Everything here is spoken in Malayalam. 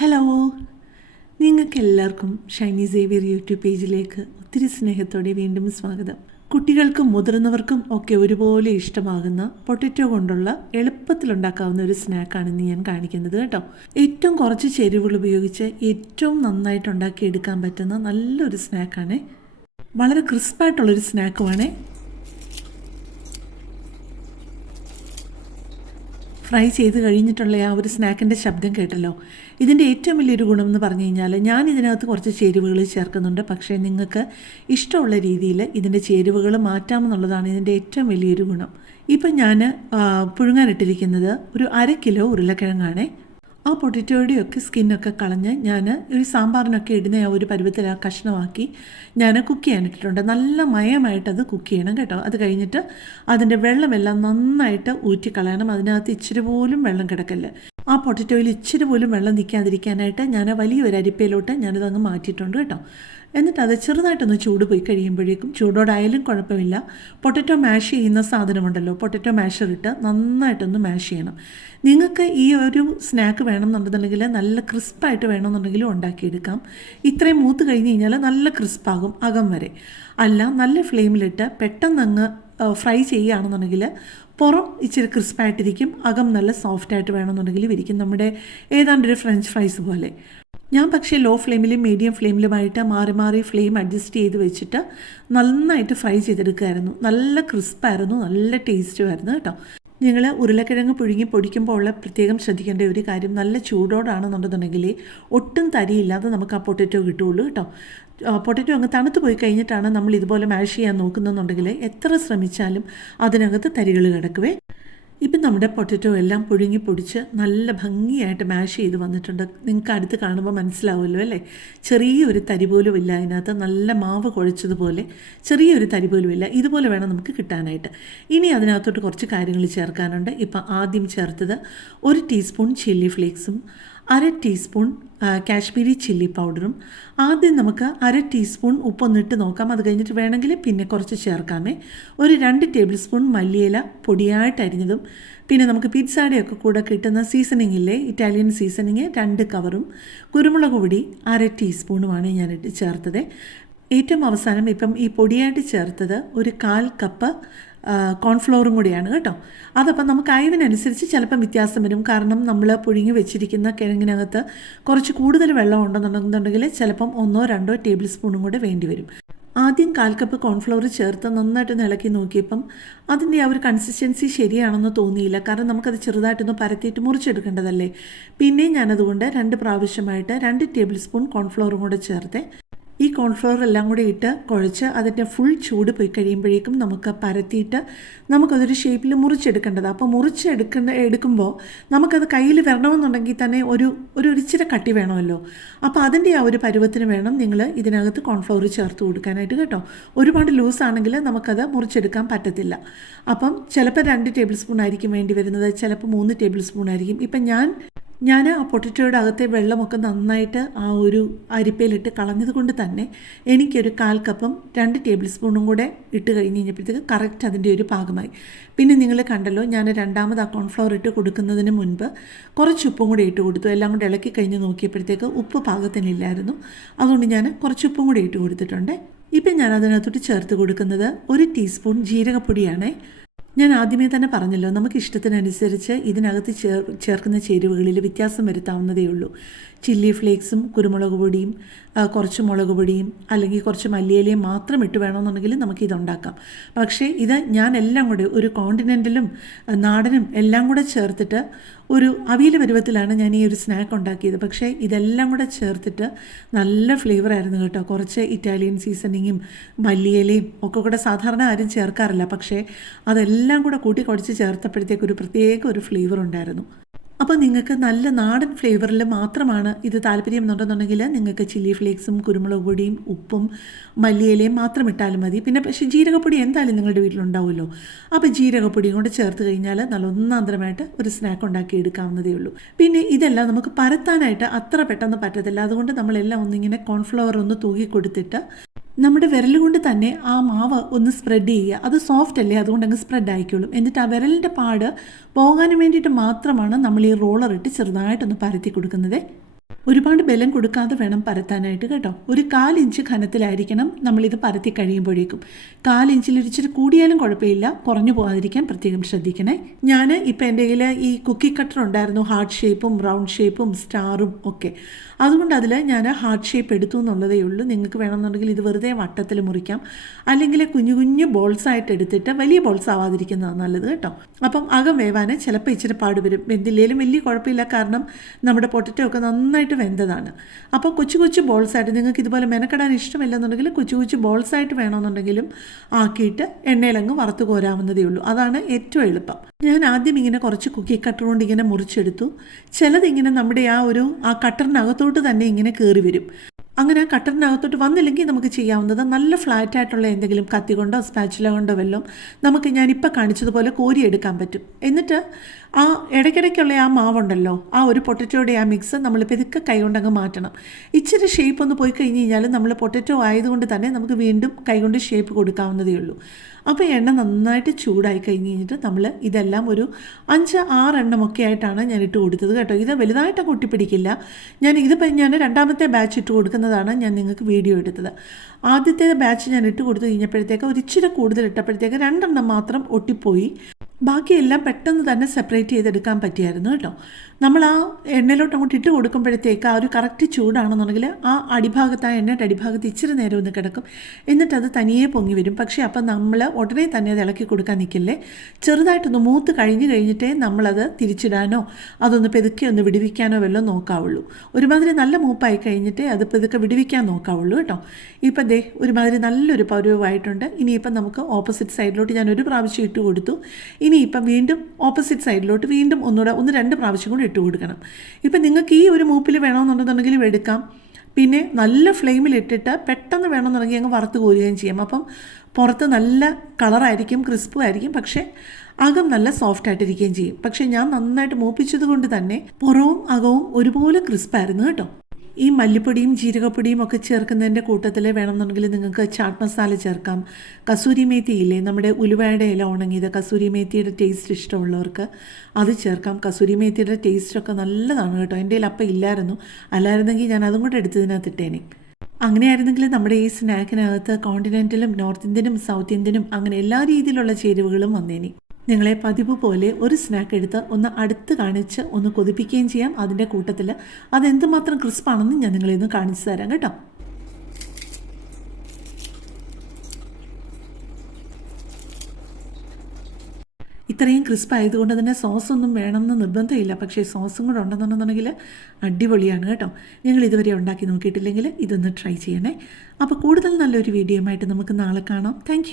ഹലോ നിങ്ങൾക്ക് എല്ലാവർക്കും ഷൈനി സേവിയർ യൂട്യൂബ് പേജിലേക്ക് ഒത്തിരി സ്നേഹത്തോടെ വീണ്ടും സ്വാഗതം. കുട്ടികൾക്കും മുതിർന്നവർക്കും ഒക്കെ ഒരുപോലെ ഇഷ്ടമാകുന്ന പൊട്ടറ്റോ കൊണ്ടുള്ള എളുപ്പത്തിലുണ്ടാക്കാവുന്ന ഒരു സ്നാക്കാണ് ഇന്ന് ഞാൻ കാണിക്കുന്നത് കേട്ടോ. ഏറ്റവും കുറച്ച് ചേരുവകൾ ഉപയോഗിച്ച് ഏറ്റവും നന്നായിട്ട് ഉണ്ടാക്കിയെടുക്കാൻ പറ്റുന്ന നല്ലൊരു സ്നാക്കാണ്. വളരെ ക്രിസ്പായിട്ടുള്ളൊരു സ്നാക്കുമാണ്. ഫ്രൈ ചെയ്ത് കഴിഞ്ഞിട്ടുള്ള ആ ഒരു സ്നാക്കിന്റെ ശബ്ദം കേട്ടല്ലോ. ഇതിന്റെ ഏറ്റവും വലിയൊരു ഗുണം എന്ന് പറഞ്ഞു കഴിഞ്ഞാൽ ഞാൻ ഇതിനകത്ത് കുറച്ച് ചേരുവകൾ ചേർക്കുന്നുണ്ട്. പക്ഷേ നിങ്ങൾക്ക് ഇഷ്ടമുള്ള രീതിയിൽ ഇതിന്റെ ചേരുവകൾ മാറ്റാമെന്നുള്ളതാണ് ഇതിന്റെ ഏറ്റവും വലിയൊരു ഗുണം. ഇപ്പം ഞാൻ പുഴുങ്ങാനിട്ടിരിക്കുന്നത് ഒരു അര കിലോ ഉരുളക്കിഴങ്ങാണേ. ആ പൊട്ടറ്റോയുടെയൊക്കെ സ്കിന്നൊക്കെ കളഞ്ഞ് ഞാൻ ഒരു സാമ്പാറിനൊക്കെ ഇടുന്ന ആ ഒരു പരുവത്തിൽ ആ കഷ്ണമാക്കി ഞാൻ കുക്ക് ചെയ്യാനിട്ടിട്ടുണ്ട് നല്ല മയമായിട്ട് അത് കുക്ക് ചെയ്യണം കേട്ടോ. അത് കഴിഞ്ഞിട്ട് അതിന്റെ വെള്ളമെല്ലാം നന്നായിട്ട് ഊറ്റിക്കളയണം. അതിനകത്ത് ഇച്ചിരി പോലും വെള്ളം കിടക്കല്ല. ആ പൊട്ടറ്റോയിൽ ഇച്ചിരി പോലും വെള്ളം നിൽക്കാതിരിക്കാനായിട്ട് ഞാൻ വലിയൊരു അരിപ്പയിലോട്ട് ഞാനിതങ്ങ് മാറ്റിയിട്ടുണ്ട് കേട്ടോ. എന്നിട്ട് അത് ചെറുതായിട്ടൊന്ന് ചൂട് പോയി കഴിയുമ്പോഴേക്കും ചൂടോടായാലും കുഴപ്പമില്ല പൊട്ടറ്റോ മാഷ് ചെയ്യുന്ന സാധനമുണ്ടല്ലോ പൊട്ടറ്റോ മാഷർ ഇട്ട് നന്നായിട്ടൊന്ന് മാഷ് ചെയ്യണം. നിങ്ങൾക്ക് ഈ ഒരു സ്നാക്ക് വേണമെന്നുണ്ടെന്നുണ്ടെങ്കിൽ നല്ല ക്രിസ്പായിട്ട് വേണമെന്നുണ്ടെങ്കിലും ഉണ്ടാക്കിയെടുക്കാം. ഇത്രയും മൂത്ത് കഴിഞ്ഞ് കഴിഞ്ഞാൽ നല്ല ക്രിസ്പാകും അകം വരെ. അല്ല നല്ല ഫ്ലെയിമിലിട്ട് പെട്ടെന്ന് അങ്ങ് ഫ്രൈ ചെയ്യുകയാണെന്നുണ്ടെങ്കിൽ പുറം ഇച്ചിരി ക്രിസ്പായിട്ടിരിക്കും അകം നല്ല സോഫ്റ്റായിട്ട് വേണമെന്നുണ്ടെങ്കിൽ ഇരിക്കും നമ്മുടെ ഏതാണ്ട് ഒരു ഫ്രഞ്ച് ഫ്രൈസ് പോലെ. ഞാൻ പക്ഷേ ലോ ഫ്ലെയിമിലും മീഡിയം ഫ്ലെയിമിലുമായിട്ട് മാറി മാറി ഫ്ലെയിം അഡ്ജസ്റ്റ് ചെയ്ത് വെച്ചിട്ട് നന്നായിട്ട് ഫ്രൈ ചെയ്തെടുക്കുമായിരുന്നു നല്ല ക്രിസ്പായിരുന്നു നല്ല ടേസ്റ്റുമായിരുന്നു കേട്ടോ. നിങ്ങൾ ഉരുളക്കിഴങ്ങ് പുഴുങ്ങി പൊടിക്കുമ്പോൾ ഉള്ള പ്രത്യേകം ശ്രദ്ധിക്കേണ്ട ഒരു കാര്യം നല്ല ചൂടോടാണെന്നുണ്ടെന്നുണ്ടെങ്കിൽ ഒട്ടും തരിയില്ലാതെ നമുക്ക് ആ പൊട്ടറ്റോ കിട്ടുകയുള്ളൂ കേട്ടോ. പൊട്ടറ്റോ അങ്ങ് തണുത്ത് പോയി കഴിഞ്ഞിട്ടാണ് നമ്മൾ ഇതുപോലെ മാഷ് ചെയ്യാൻ നോക്കുന്നുണ്ടെങ്കിൽ എത്ര ശ്രമിച്ചാലും അതിനകത്ത് തരികൾ കിടക്കുവേ. ഇപ്പം നമ്മുടെ പൊട്ടറ്റോ എല്ലാം പുഴുങ്ങി പൊടിച്ച് നല്ല ഭംഗിയായിട്ട് മാഷ് ചെയ്ത് വന്നിട്ടുണ്ട്. നിങ്ങൾക്ക് അടുത്ത് കാണുമ്പോൾ മനസ്സിലാവുമല്ലോ അല്ലേ? ചെറിയൊരു തരി പോലും ഇല്ല അതിനകത്ത്. നല്ല മാവ് കുഴച്ചതുപോലെ ചെറിയൊരു തരി പോലും ഇല്ല. ഇതുപോലെ വേണം നമുക്ക് കിട്ടാനായിട്ട്. ഇനി അതിനകത്തോട്ട് കുറച്ച് കാര്യങ്ങൾ ചേർക്കാനുണ്ട്. ഇപ്പം ആദ്യം ചേർത്തത് ഒരു ടീസ്പൂൺ ചില്ലി ഫ്ലേക്സും അര ടീസ്പൂൺ കാശ്മീരി ചില്ലി പൗഡറും. ആദ്യം നമുക്ക് അര ടീസ്പൂൺ ഉപ്പൊന്നിട്ട് നോക്കാം. അത് കഴിഞ്ഞിട്ട് വേണമെങ്കിൽ പിന്നെ കുറച്ച് ചേർക്കാമേ. ഒരു രണ്ട് ടേബിൾ സ്പൂൺ മല്ലിയില പൊടിയായിട്ട് അരിഞ്ഞതും പിന്നെ നമുക്ക് പിസ്സയുടെയൊക്കെ കൂടെ കിട്ടുന്ന സീസണിംഗ് ഇല്ലേ ഇറ്റാലിയൻ സീസണിങ് രണ്ട് കവറും. കുരുമുളക് പൊടി അര ടീസ്പൂണുമാണ് ഞാൻ ചേർത്തത്. ഏറ്റവും അവസാനം ഇപ്പം ഈ പൊടിയായിട്ട് ചേർത്തത് ഒരു കാൽ കപ്പ് കോൺഫ്ലോറും കൂടിയാണ് കേട്ടോ. അതപ്പം നമുക്ക് അയവിനനുസരിച്ച് ചിലപ്പം വ്യത്യാസം വരും. കാരണം നമ്മൾ പുഴുങ്ങി വെച്ചിരിക്കുന്ന കിഴങ്ങിനകത്ത് കുറച്ച് കൂടുതൽ വെള്ളം ഉണ്ടെന്നുണ്ടെന്നുണ്ടെങ്കിൽ ചിലപ്പം ഒന്നോ രണ്ടോ ടേബിൾ സ്പൂണും കൂടെ വേണ്ടി വരും. ആദ്യം കാൽ കപ്പ് കോൺഫ്ലവർ ചേർത്ത് നന്നായിട്ട് ഇളക്കി നോക്കിയപ്പം അതിന്റെ ആ ഒരു കൺസിസ്റ്റൻസി ശരിയാണെന്ന് തോന്നിയില്ല. കാരണം നമുക്കത് ചെറുതായിട്ടൊന്ന് പരത്തിയിട്ട് മുറിച്ചെടുക്കേണ്ടതല്ലേ? പിന്നെയും ഞാനതുകൊണ്ട് രണ്ട് പ്രാവശ്യമായിട്ട് രണ്ട് ടേബിൾ സ്പൂൺ കോൺഫ്ലവറും കൂടെ ചേർത്ത് ഈ കോൺഫ്ലവർ എല്ലാം കൂടി ഇട്ട് കുഴച്ച് അതിന്റെ ഫുൾ ചൂട് പോയി കഴിയുമ്പോഴേക്കും നമുക്ക് പരത്തിയിട്ട് നമുക്കതൊരു ഷേപ്പിൽ മുറിച്ചെടുക്കേണ്ടത് അപ്പോൾ മുറിച്ചെടുക്കുന്ന എടുക്കുമ്പോൾ നമുക്കത് കയ്യിൽ വരണമെന്നുണ്ടെങ്കിൽ തന്നെ ഒരു ഒരു ഇച്ചിരി കട്ടി വേണമല്ലോ. അപ്പോൾ അതിന്റെ ആ ഒരു പരുവത്തിന് വേണം നിങ്ങൾ ഇതിനകത്ത് കോൺഫ്ലവർ ചേർത്ത് കൊടുക്കാനായിട്ട് കേട്ടോ. ഒരുപാട് ലൂസ് ആണെങ്കിൽ നമുക്കത് മുറിച്ചെടുക്കാൻ പറ്റത്തില്ല. അപ്പം ചിലപ്പോൾ രണ്ട് ടേബിൾ സ്പൂൺ ആയിരിക്കും വേണ്ടി വരുന്നത് ചിലപ്പോൾ മൂന്ന് ടേബിൾ സ്പൂൺ ആയിരിക്കും. ഇപ്പം ഞാൻ ഞാൻ ആ പൊട്ടറ്റോയുടെ അകത്തെ വെള്ളമൊക്കെ നന്നായിട്ട് ആ ഒരു അരിപ്പയിലിട്ട് കളഞ്ഞത് കൊണ്ട് തന്നെ എനിക്കൊരു കാൽ കപ്പും രണ്ട് ടേബിൾ സ്പൂണും കൂടെ ഇട്ട് കഴിഞ്ഞ് കഴിഞ്ഞപ്പോഴത്തേക്ക് കറക്റ്റ് അതിന്റെ ഒരു ഭാഗമായി പിന്നെ നിങ്ങൾ കണ്ടല്ലോ ഞാൻ രണ്ടാമത് ആ കോൺഫ്ലവർ ഇട്ട് കൊടുക്കുന്നതിന് മുൻപ് കുറച്ച് ഉപ്പും കൂടി ഇട്ട് കൊടുത്തു. എല്ലാം കൂടെ ഇളക്കി കഴിഞ്ഞ് നോക്കിയപ്പോഴത്തേക്ക് ഉപ്പ് പാകത്തിനില്ലായിരുന്നു അതുകൊണ്ട് ഞാൻ കുറച്ച് ഉപ്പും കൂടി ഇട്ട് കൊടുത്തിട്ടുണ്ട്. ഇപ്പം ഞാൻ അതിനകത്തോട്ട് ചേർത്ത് കൊടുക്കുന്നത് ഒരു ടീസ്പൂൺ ജീരകപ്പൊടിയാണേ. ഞാൻ ആദ്യമേ തന്നെ പറഞ്ഞല്ലോ നമുക്ക് ഇഷ്ടത്തിനനുസരിച്ച് ഇതിനകത്ത് ചേർ ചേർക്കുന്ന ചേരുവകളിൽ വ്യത്യാസം വരുത്താവുന്നതേ ഉള്ളൂ. ചില്ലി ഫ്ലേക്സും കുരുമുളക് പൊടിയും കുറച്ച് മുളക് പൊടിയും അല്ലെങ്കിൽ കുറച്ച് മല്ലിയിലയും മാത്രം ഇട്ട് വേണമെന്നുണ്ടെങ്കിൽ നമുക്ക് ഇതുണ്ടാക്കാം. പക്ഷേ ഇത് ഞാൻ എല്ലാം കൂടെ ഒരു കോണ്ടിനെന്റലും നാടനും എല്ലാം കൂടെ ചേർത്തിട്ട് ഒരു അവിയൽ പരുവത്തിലാണ് ഞാൻ ഈ ഒരു സ്നാക്ക് ഉണ്ടാക്കിയത്. പക്ഷേ ഇതെല്ലാം കൂടെ ചേർത്തിട്ട് നല്ല ഫ്ലേവർ ആയിരുന്നു കേട്ടോ. കുറച്ച് ഇറ്റാലിയൻ സീസണിങ്ങും മല്ലിയിലയും ഒക്കെ കൂടെ സാധാരണ ആരും ചേർക്കാറില്ല. പക്ഷേ അതെല്ലാം കൂടെ കൂട്ടി കുഴച്ച് ചേർത്തപ്പോഴത്തേക്ക് ഒരു പ്രത്യേക ഒരു ഫ്ലേവർ ഉണ്ടായിരുന്നു. അപ്പോൾ നിങ്ങൾക്ക് നല്ല നാടൻ ഫ്ലേവറിൽ മാത്രമാണ് ഇത് താല്പര്യം എന്നുണ്ടെന്നുണ്ടെങ്കിൽ നിങ്ങൾക്ക് ചില്ലി ഫ്ലേക്സും കുരുമുളക് പൊടിയും ഉപ്പും മല്ലിയിലയും മാത്രം ഇട്ടാലും മതി. പിന്നെ പക്ഷേ ജീരകപ്പൊടി എന്തായാലും നിങ്ങളുടെ വീട്ടിലുണ്ടാവുമല്ലോ. അപ്പോൾ ജീരകപ്പൊടിയും കൂടെ ചേർത്ത് കഴിഞ്ഞാൽ നല്ല ഒന്നാന്തരമായിട്ട് ഒരു സ്നാക്ക് ഉണ്ടാക്കി എടുക്കാവുന്നതേ ഉള്ളൂ. പിന്നെ ഇതെല്ലാം നമുക്ക് പരത്താനായിട്ട് അത്ര പെട്ടെന്ന് പറ്റത്തില്ല. അതുകൊണ്ട് നമ്മളെല്ലാം ഒന്നിങ്ങനെ കോൺഫ്ലവർ ഒന്ന് തൂകി കൊടുത്തിട്ട് നമ്മുടെ വിരൽ കൊണ്ട് തന്നെ ആ മാവ് ഒന്ന് സ്പ്രെഡ് ചെയ്യുക. അത് സോഫ്റ്റ് അല്ലേ? അതുകൊണ്ട് അങ്ങ് സ്പ്രെഡ് ആയിക്കോളും. എന്നിട്ട് ആ വിരലിന്റെ പാട് പോകാൻ വേണ്ടിയിട്ട് മാത്രമാണ് നമ്മൾ ഈ റോളർ ഇട്ട് ചെറുതായിട്ടൊന്ന് പരത്തി കൊടുക്കുന്നത്. ഒരുപാട് ബലം കൊടുക്കാതെ വേണം പരത്താനായിട്ട് കേട്ടോ. ഒരു കാലിഞ്ച് ഘനത്തിലായിരിക്കണം നമ്മളിത് പരത്തി കഴിയുമ്പോഴേക്കും. കാലിഞ്ചിൽ ഇച്ചിരി കൂടിയാലും കുഴപ്പമില്ല. കുറഞ്ഞു പോകാതിരിക്കാൻ പ്രത്യേകം ശ്രദ്ധിക്കണേ. ഞാൻ ഇപ്പം എന്റെ കയ്യിൽ ഈ കുക്കി കട്ടർ ഉണ്ടായിരുന്നു. ഹാർട്ട് ഷേപ്പും റൗണ്ട് ഷേപ്പും സ്റ്റാറും ഒക്കെ. അതുകൊണ്ട് അതിൽ ഞാൻ ഹാർട്ട് ഷേപ്പ് എടുത്തു എന്നുള്ളതേ ഉള്ളൂ. നിങ്ങൾക്ക് വേണമെന്നുണ്ടെങ്കിൽ ഇത് വെറുതെ വട്ടത്തിൽ മുറിക്കാം. അല്ലെങ്കിൽ കുഞ്ഞു കുഞ്ഞു ബോൾസ് ആയിട്ട് എടുത്തിട്ട് വലിയ ബോൾസ് ആവാതിരിക്കുന്നതാണ് നല്ലത് കേട്ടോ. അപ്പം അകം വേവാൻ ചിലപ്പോൾ ഇച്ചിരി പാട് വരും. വലിയ കുഴപ്പമില്ല. കാരണം നമ്മുടെ പൊട്ടറ്റോ ഒക്കെ നന്നായിട്ട് വെന്തതാണ് അപ്പോൾ കൊച്ചു കൊച്ചു ബോൾസ് ആയിട്ട് നിങ്ങൾക്ക് ഇതുപോലെ മെനക്കെടാൻ ഇഷ്ടമില്ലെന്നുണ്ടെങ്കിൽ കൊച്ചു കൊച്ചു ബോൾസ് ആയിട്ട് വേണമെന്നുണ്ടെങ്കിലും ആക്കിയിട്ട് എണ്ണയിലങ്ങ് വറുത്ത് കോരാവുന്നതേ ഉള്ളൂ. അതാണ് ഏറ്റവും എളുപ്പം. ഞാൻ ആദ്യം ഇങ്ങനെ കുറച്ച് കുക്കി കട്ടർ കൊണ്ട് ഇങ്ങനെ മുറിച്ചെടുത്തു. ചിലതിങ്ങനെ നമ്മുടെ ആ ഒരു ആ കട്ടറിനകത്തോട്ട് തന്നെ ഇങ്ങനെ കയറി വരും. അങ്ങനെ ആ കട്ടറിനകത്തോട്ട് വന്നില്ലെങ്കിൽ നമുക്ക് ചെയ്യാവുന്നത് നല്ല ഫ്ലാറ്റ് ആയിട്ടുള്ള എന്തെങ്കിലും കത്തി കൊണ്ടോ സ്പാച്ചുല കൊണ്ടോ വല്ലതും നമുക്ക് ഞാനിപ്പോൾ കാണിച്ചതുപോലെ കോരി എടുക്കാൻ പറ്റും. എന്നിട്ട് ആ ഇടയ്ക്കിടയ്ക്കുള്ള ആ മാവുണ്ടല്ലോ ആ ഒരു പൊട്ടറ്റോയുടെ ആ മിക്സ് നമ്മൾ പെതുക്കെ കൈകൊണ്ട് അങ്ങ് മാറ്റണം. ഇച്ചിരി ഷേപ്പ് ഒന്ന് പോയി കഴിഞ്ഞ് കഴിഞ്ഞാൽ നമ്മൾ പൊട്ടറ്റോ ആയതുകൊണ്ട് തന്നെ നമുക്ക് വീണ്ടും കൈകൊണ്ട് ഷേപ്പ് കൊടുക്കാവുന്നതേ ഉള്ളൂ. അപ്പോൾ എണ്ണ നന്നായിട്ട് ചൂടായി കഴിഞ്ഞ് കഴിഞ്ഞിട്ട് നമ്മൾ ഇതെല്ലാം ഒരു അഞ്ച് ആറെണ്ണമൊക്കെ ആയിട്ടാണ് ഞാൻ ഇട്ട് കൊടുത്തത് കേട്ടോ. ഇത് വലുതായിട്ട് ഒട്ടിപ്പിടിക്കില്ല. ഞാൻ ഇതിപ്പോൾ ഞാൻ രണ്ടാമത്തെ ബാച്ച് ഇട്ട് കൊടുക്കുന്നതാണ് ഞാൻ നിങ്ങൾക്ക് വീഡിയോ എടുത്തത്. ആദ്യത്തെ ബാച്ച് ഞാൻ ഇട്ട് കൊടുത്തു കഴിഞ്ഞപ്പോഴത്തേക്ക് ഒരു ഇച്ചിരി കൂടുതൽ ഇട്ടപ്പോഴത്തേക്ക് രണ്ടെണ്ണം മാത്രം ഒട്ടിപ്പോയി. ബാക്കിയെല്ലാം പെട്ടെന്ന് തന്നെ സെപ്പറേറ്റ് ചെയ്തെടുക്കാൻ പറ്റിയായിരുന്നു കേട്ടോ. നമ്മൾ ആ എണ്ണയിലോട്ട് അങ്ങോട്ട് ഇട്ട് കൊടുക്കുമ്പോഴത്തേക്ക് ആ ഒരു കറക്റ്റ് ചൂടാണെന്നുണ്ടെങ്കിൽ ആ അടിഭാഗത്ത് ആ എണ്ണയുടെ അടിഭാഗത്ത് ഇച്ചിരി നേരം ഒന്ന് കിടക്കും. എന്നിട്ട് അത് തനിയെ പൊങ്ങി വരും. പക്ഷേ അപ്പം നമ്മൾ ഉടനെ തന്നെ അത് ഇളക്കി കൊടുക്കാൻ നിൽക്കില്ലേ? ചെറുതായിട്ടൊന്ന് മൂത്ത് കഴിഞ്ഞ് കഴിഞ്ഞിട്ടേ നമ്മളത് തിരിച്ചിടാനോ അതൊന്ന് പെതുക്കെ ഒന്ന് വിടുവിക്കാനോ വല്ലതും നോക്കാവുള്ളൂ. ഒരുമാതിരി നല്ല മൂപ്പായി കഴിഞ്ഞിട്ടേ അത് പെതുക്കെ വിടുവിക്കാൻ നോക്കാവുള്ളൂ കേട്ടോ. ഇപ്പം ദേ ഒരുമാതിരി നല്ലൊരു പരുവമായിട്ടുണ്ട്. ഇനിയിപ്പം നമുക്ക് ഓപ്പോസിറ്റ് സൈഡിലോട്ട് ഞാൻ ഒരു പ്രാവശ്യം ഇട്ട് കൊടുത്തു. ഇനിയിപ്പം വീണ്ടും ഓപ്പോസിറ്റ് സൈഡിലോട്ട് വീണ്ടും ഒന്നുകൂടെ ഒന്ന് രണ്ട് പ്രാവശ്യം കൂടി ഇട്ട് കൊടുക്കണം. ഇപ്പം നിങ്ങൾക്ക് ഈ ഒരു മൂപ്പിൽ വേണമെന്നുണ്ടെന്നുണ്ടെങ്കിൽ എടുക്കാം. പിന്നെ നല്ല ഫ്ലെയിമിൽ ഇട്ടിട്ട് പെട്ടെന്ന് വേണമെന്നുണ്ടെങ്കിൽ അങ്ങ് വറുത്ത് കോരുകയും ചെയ്യാം. അപ്പം പുറത്ത് നല്ല കളറായിരിക്കും ക്രിസ്പും ആയിരിക്കും. പക്ഷേ അകം നല്ല സോഫ്റ്റ് ആയിട്ടിരിക്കുകയും ചെയ്യും. പക്ഷേ ഞാൻ നന്നായിട്ട് മൂപ്പിച്ചത് കൊണ്ട് തന്നെ പുറവും അകവും ഒരുപോലെ ക്രിസ്പായിരുന്നു കേട്ടോ. ഈ മല്ലിപ്പൊടിയും ജീരകപ്പൊടിയും ഒക്കെ ചേർക്കുന്നതിന്റെ കൂട്ടത്തിൽ വേണമെന്നുണ്ടെങ്കിൽ നിങ്ങൾക്ക് ചാട്ട് മസാല ചേർക്കാം. കസൂരി മേത്തി ഇല്ലേ? നമ്മുടെ ഉലുവയുടെ ഇല ഉണങ്ങിയത് കസൂരി മേത്തിയുടെ ടേസ്റ്റ് ഇഷ്ടമുള്ളവർക്ക് അത് ചേർക്കാം. കസൂരി മേത്തിയുടെ ടേസ്റ്റൊക്കെ നല്ലതാണ് കേട്ടോ. എന്റെ കയ്യിൽ അപ്പം ഇല്ലായിരുന്നു. അല്ലായിരുന്നെങ്കിൽ ഞാൻ അതും കൂടെ എടുത്തതിനകത്ത് ഇട്ടേനെ. അങ്ങനെയായിരുന്നെങ്കിൽ നമ്മുടെ ഈ സ്നാക്കിനകത്ത് കോണ്ടിനെന്റലും നോർത്ത് ഇന്ത്യനും സൗത്ത് ഇന്ത്യനും അങ്ങനെ എല്ലാ രീതിയിലുള്ള ചേരുവകളും വന്നേനെ. നിങ്ങളെ പതിവ് പോലെ ഒരു സ്നാക്ക് എടുത്ത് ഒന്ന് അടുത്ത് കാണിച്ച് ഒന്ന് കൊതിപ്പിക്കുകയും ചെയ്യാം. അതിന്റെ കൂട്ടത്തിൽ അതെന്തുമാത്രം ക്രിസ്പാണെന്ന് ഞാൻ നിങ്ങളെ ഒന്ന് കാണിച്ചു തരാം കേട്ടോ. ഇത്രയും ക്രിസ്പ് ആയതുകൊണ്ട് തന്നെ സോസ് ഒന്നും വേണമെന്ന് നിർബന്ധമില്ല. പക്ഷേ സോസും കൂടെ ഉണ്ടെന്നുണ്ടെന്നുണ്ടെങ്കിൽ അടിപൊളിയാണ് കേട്ടോ. നിങ്ങൾ ഇതുവരെ ഉണ്ടാക്കി നോക്കിയിട്ടില്ലെങ്കിൽ ഇതൊന്ന് ട്രൈ ചെയ്യണേ. അപ്പോൾ കൂടുതൽ നല്ലൊരു വീഡിയോ ആയിട്ട് നമുക്ക് നാളെ കാണാം. താങ്ക്